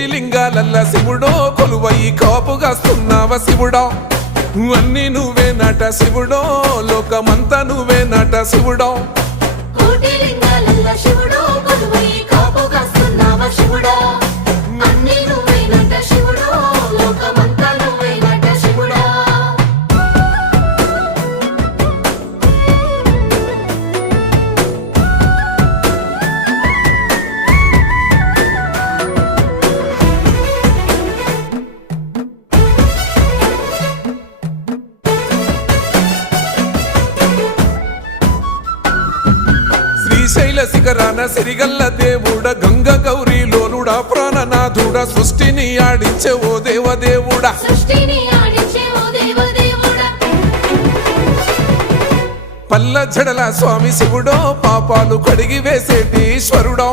కోటి లింగాలల్ల శివుడో కొలువయి కాపుగాస్తున్నావ శివుడా అన్ని నువ్వే నట శివుడో లోకమంతా నువ్వే నట శివుడో కోటి లింగాలల్ల శివుడో కొలువయి కాపుగాస్తున్నావ శివుడా అన్ని నువ్వే నట శివుడో లోకమంతా నువ్వే నట శివుడా శ్రీశైల శిఖరాన సిరిగల్ల దేవుడ గంగ గౌరీ లోలుడా ప్రాణనాథుడ సృష్టిని ఆడించే ఓ దేవదేవుడా సృష్టిని ఆడించే ఓ దేవదేవుడా పల్ల జడల స్వామి శివుడో పాపాలు కడిగి వేసేటి ఈశ్వరుడో